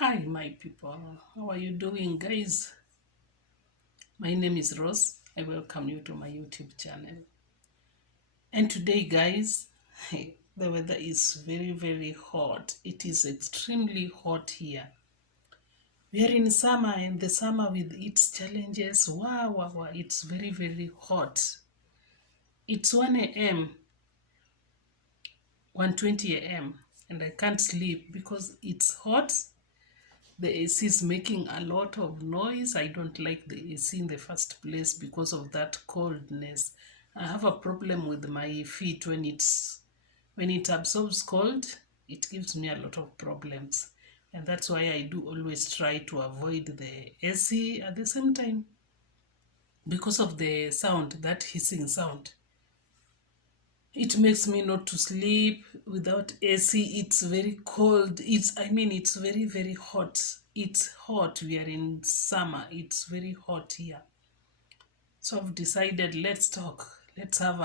Hi, my people. How are you doing, guys? My name is Rose. I welcome you to my YouTube channel. And today, guys, the weather is very, very hot. It is extremely hot here. We are in summer, and the summer with its challenges. Wow, wow, wow. It's very, very hot. It's 1 a.m., 1:20 a.m., and I can't sleep because it's hot. The AC is making a lot of noise. I don't like the AC in the first place because of that coldness. I have a problem with my feet when it absorbs cold, it gives me a lot of problems. And that's why I do always try to avoid the AC at the same time because of the sound, that hissing sound. It makes me not to sleep without AC. It's very cold. It's very, very hot. It's hot. We are in summer. It's very hot here. So I've decided, let's talk. Let's have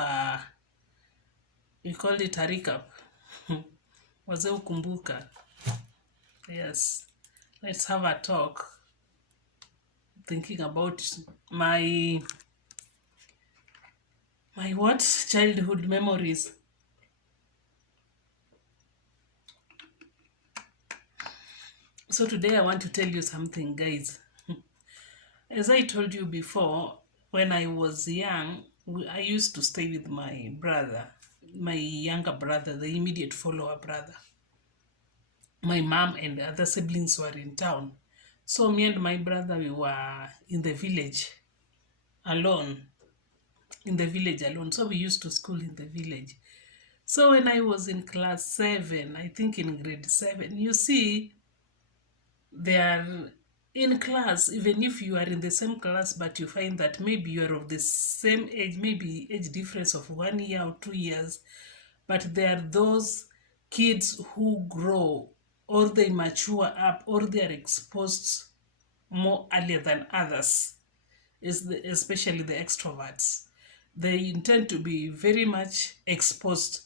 we call it a recap. Wazee ukumbuka. Yes. Let's have a talk. Thinking about my what? Childhood memories. So today I want to tell you something, guys. As I told you before, when I was young, I used to stay with my brother, my younger brother, the immediate follower brother. My mom and the other siblings were in town. So me and my brother, we were in the village alone. In the village alone. So we used to school in the village. So when I was in class 7, I think in grade 7, you see, they are in class, even if you are in the same class, but you find that maybe you are of the same age, maybe age difference of 1 year or 2 years, but there are those kids who grow or they mature up or they are exposed more earlier than others, especially the extroverts. They intend to be very much exposed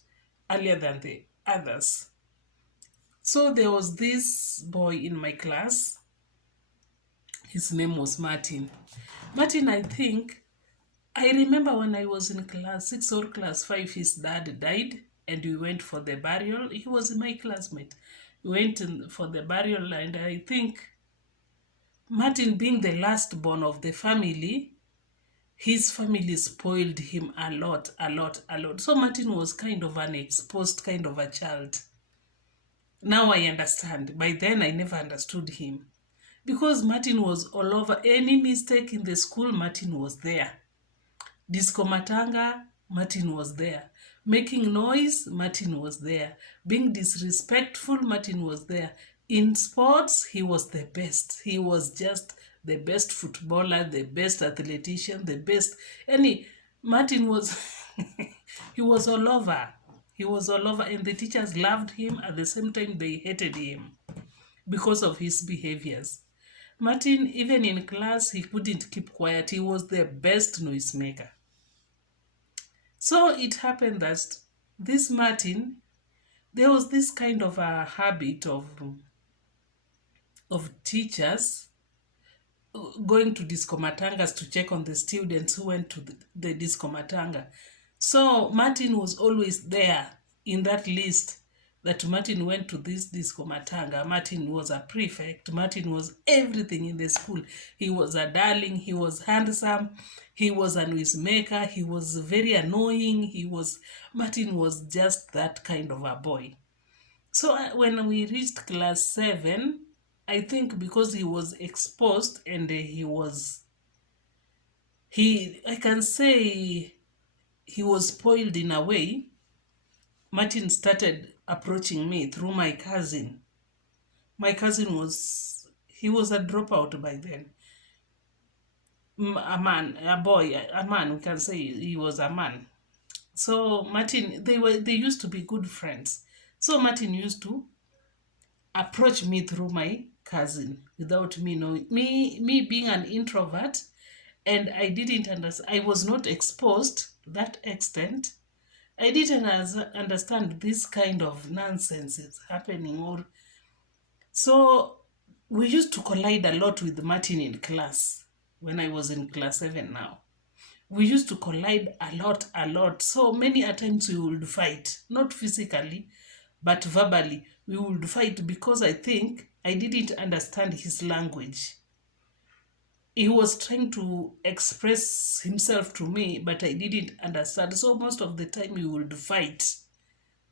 earlier than the others. So there was this boy in my class. His name was Martin. Martin, I remember when I was in class 6 or class 5, his dad died and we went for the burial. He was my classmate. We went for the burial, and I think Martin, being the last born of the family, his family spoiled him a lot, a lot, a lot. So Martin was kind of an exposed kind of a child. Now I understand. By then I never understood him. Because Martin was all over. Any mistake in the school, Martin was there. Disco Matanga, Martin was there. Making noise, Martin was there. Being disrespectful, Martin was there. In sports, he was the best. He was just the best footballer, the best athletician, the best. Martin was, he was all over. He was all over, and the teachers loved him. At the same time, they hated him because of his behaviors. Martin, even in class, he couldn't keep quiet. He was the best noisemaker. So it happened that this Martin, there was this kind of a habit of teachers going to disco matangas to check on the students who went to the disco matanga. So Martin was always there in that list that Martin went to this disco matanga. Martin was a prefect. Martin was everything in the school. He was a darling. He was handsome. He was a noisemaker. He was very annoying. Martin was just that kind of a boy. So when we reached class 7, I think because he was exposed and I can say he was spoiled in a way, Martin started approaching me through my cousin. My cousin he was a dropout by then. A man, a boy, a man, we can say he was a man. So Martin, they used to be good friends. So Martin used to approach me through my cousin without me knowing. Me being an introvert, and I didn't understand. I was not exposed to that extent. I didn't understand this kind of nonsense is happening. So we used to collide a lot with Martin in class when I was in class 7 now. We used to collide a lot. So many a times we would fight, not physically, but verbally. We would fight because I think I didn't understand his language. He was trying to express himself to me, but I didn't understand. So most of the time we would fight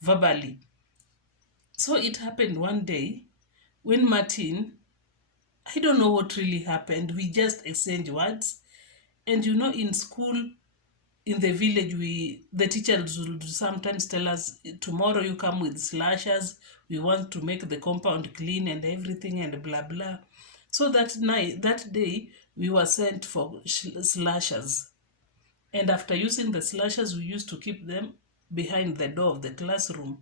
verbally. So it happened one day when Martin, I don't know what really happened. We just exchanged words. And in school, in the village, the teachers would sometimes tell us, tomorrow you come with slashers, we want to make the compound clean and everything and blah blah. So that day we were sent for slashers, and after using the slashers we used to keep them behind the door of the classroom,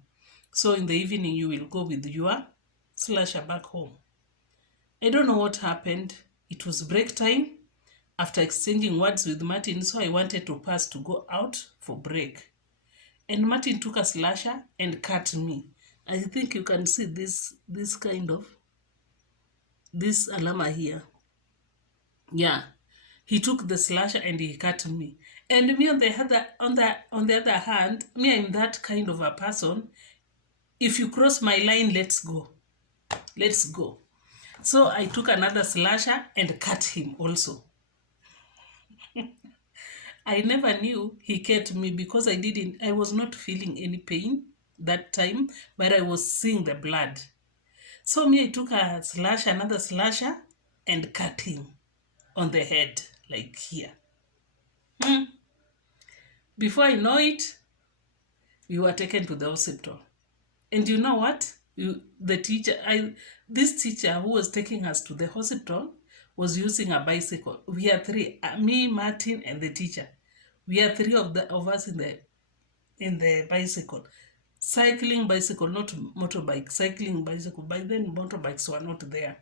so in the evening you will go with your slasher back home. I don't know what happened. It was break time after exchanging words with Martin, so I wanted to pass to go out for break. And Martin took a slasher and cut me. I think you can see this kind of, this alama here. Yeah. He took the slasher and he cut me. And me on the other hand, me, I'm that kind of a person. If you cross my line, let's go. Let's go. So I took another slasher and cut him also. I never knew he cut me because I was not feeling any pain that time, but I was seeing the blood. So me, I took another slasher and cut him on the head, like here. Before I know it, we were taken to the hospital. And you know what? This teacher who was taking us to the hospital was using a bicycle. We are three, me, Martin, and the teacher. We are three of us in the bicycle. Cycling bicycle, not motorbike, cycling bicycle. By then, motorbikes were not there.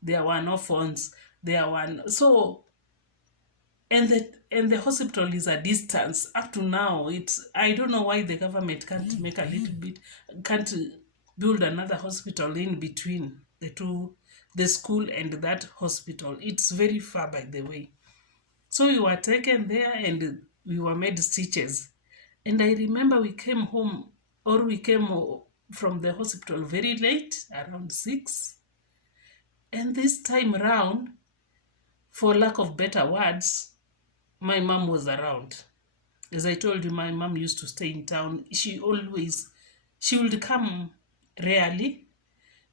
There were no phones. And the hospital is a distance. Up to now, I don't know why the government can't make can't build another hospital in between the school and that hospital. It's very far, by the way. So we were taken there and we were made stitches. And I remember we came from the hospital very late, around 6. And this time round, for lack of better words, my mom was around. As I told you, my mom used to stay in town. She would come rarely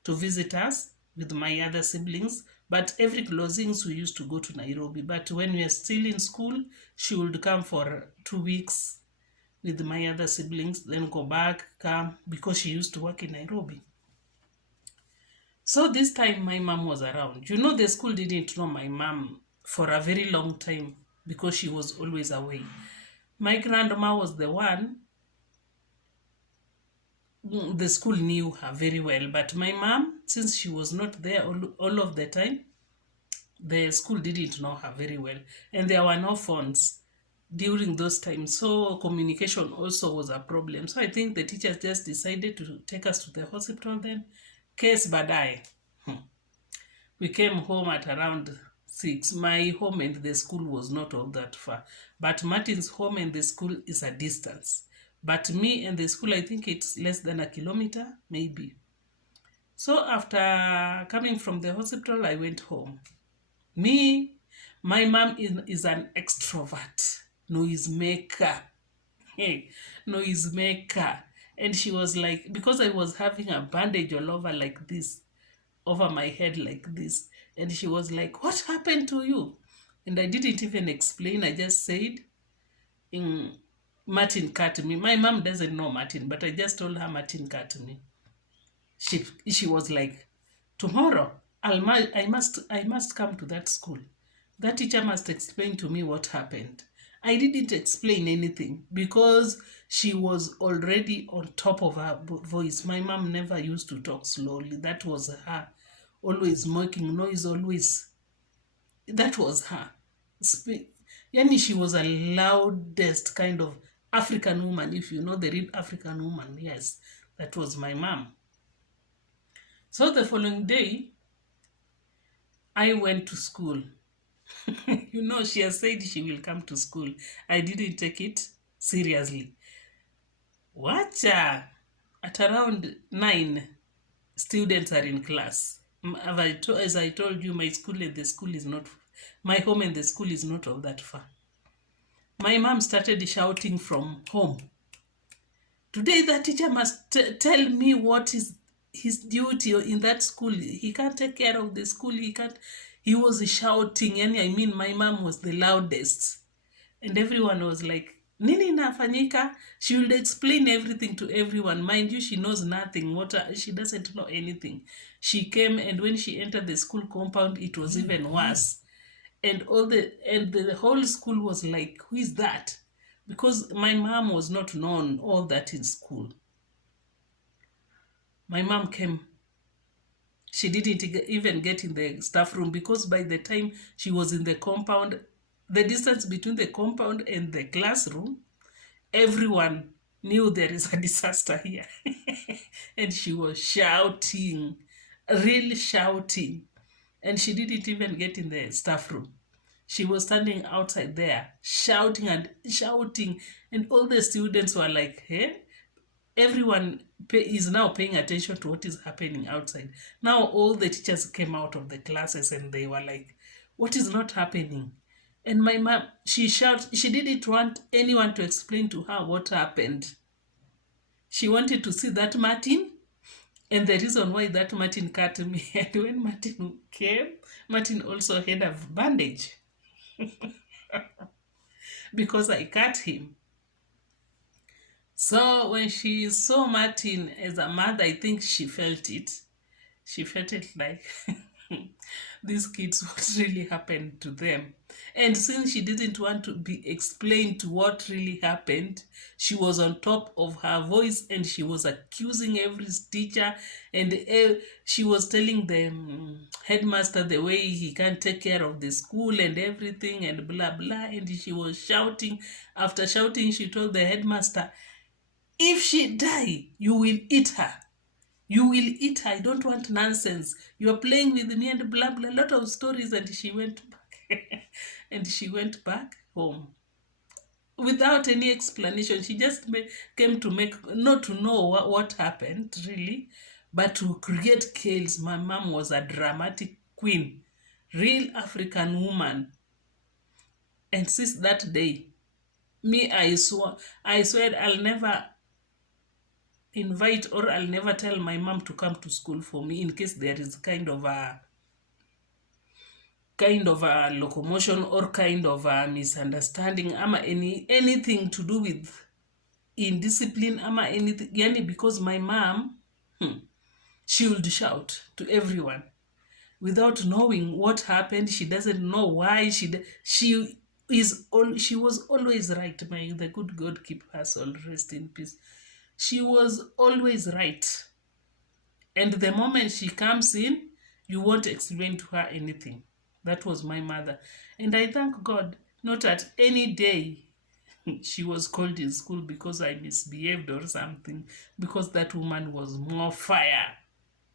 to visit us with my other siblings, but every closings we used to go to Nairobi. But when we are still in school, she would come for 2 weeks with my other siblings, then go back, come, because she used to work in Nairobi. So this time my mom was around. The school didn't know my mom for a very long time because she was always away. My grandma was the one. The school knew her very well, but my mom, since she was not there all of the time, the school didn't know her very well, and there were no phones during those times, so communication also was a problem. So I think the teachers just decided to take us to the hospital. Then case badai, we came home at around 6. My home and the school was not all that far, but Martin's home and the school is a distance. But me and the school, I think it's less than 1 kilometer, maybe. So after coming from the hospital, I went home. My mom is an extrovert, noise maker. Noise maker. And she was like, because I was having a bandage all over like this, over my head like this. And she was like, what happened to you? And I didn't even explain. I just said, Martin cut me. My mom doesn't know Martin, but I just told her Martin cut me. She was like, tomorrow I must come to that school. That teacher must explain to me what happened. I didn't explain anything because she was already on top of her voice. My mom never used to talk slowly. That was her. Always making noise, always. That was her. Yani she was a loudest kind of African woman. If you know the real African woman, yes, that was my mom. So the following day, I went to school. You know, she has said she will come to school. I didn't take it seriously. What? At around 9, students are in class. As I told you, my school and the school is not, my home and the school is not all that far. My mom started shouting from home. Today, the teacher must tell me what is his duty in that school. He can't take care of the school. He can't. He was shouting. And I mean, my mom was the loudest. And everyone was like, Nini nafanyika? She will explain everything to everyone. Mind you, she knows nothing. She doesn't know anything. She came, and when she entered the school compound, it was even worse. And the whole school was like, who is that? Because my mom was not known all that in school. My mom came. She didn't even get in the staff room, because by the time she was in the compound, the distance between the compound and the classroom, everyone knew there is a disaster here. And she was shouting, really shouting. And she didn't even get in the staff room. She was standing outside there, shouting and shouting. And all the students were like, hey? Everyone is now paying attention to what is happening outside. Now all the teachers came out of the classes and they were like, what is not happening? And my mom, she didn't want anyone to explain to her what happened. She wanted to see that Martin, and the reason why that Martin cut me. And when Martin came, Martin also had a bandage because I cut him. So when she saw Martin as a mother, I think she felt it. She felt it like these kids, what really happened to them. And since she didn't want to be explained to what really happened, she was on top of her voice and she was accusing every teacher. And she was telling the headmaster the way he can't take care of the school and everything and blah, blah. And she was shouting. After shouting, she told the headmaster, if she die, you will eat her. You will eat her. I don't want nonsense. You are playing with me and blah, blah, a lot of stories. And she went back. And she went back home without any explanation. She just came to not to know what happened, really, but to create chaos. My mom was a dramatic queen, real African woman. And since that day, I swear I'll never invite, or I'll never tell my mom to come to school for me in case there is kind of a locomotion or kind of a misunderstanding ama anything to do with indiscipline ama anything, yani, because my mom, she would shout to everyone without knowing what happened. She doesn't know why. She was always right. The good God keep her soul, rest in peace. She was always right. And the moment she comes in, you won't explain to her anything. That was my mother. And I thank God, not at any day she was called in school because I misbehaved or something, because that woman was more fire.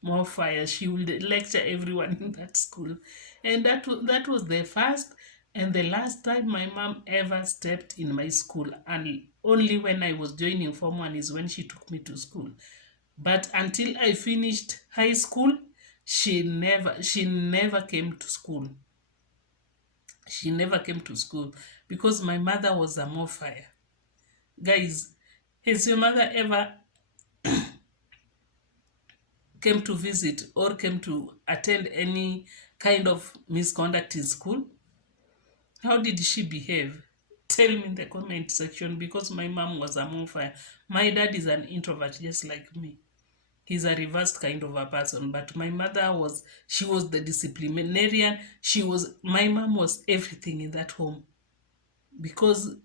More fire. She would lecture everyone in that school. And that was the first and the last time my mom ever stepped in my school. And only when I was joining Form 1 is when she took me to school. But until I finished high school, she never came to school. She never came to school because my mother was a more fire. Guys, has your mother ever came to visit or came to attend any kind of misconduct in school? How did she behave? Tell me in the comment section, because my mom was a more fire. My dad is an introvert just like me. He's a reversed kind of a person, but my mother she was the disciplinarian. My mom was everything in that home, because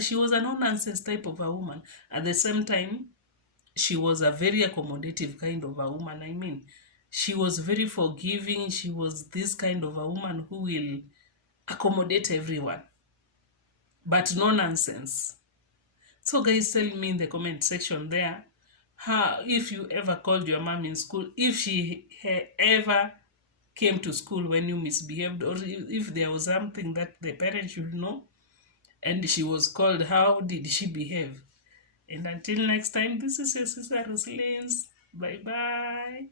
she was a no-nonsense type of a woman. At the same time, she was a very accommodative kind of a woman. I mean, she was very forgiving. She was this kind of a woman who will accommodate everyone, but no nonsense. So guys, tell me in the comment section there, if you ever called your mom in school, if she ever came to school when you misbehaved, or if there was something that the parents should know and she was called, how did she behave? And until next time, this is your sister Roslyn's. Bye bye.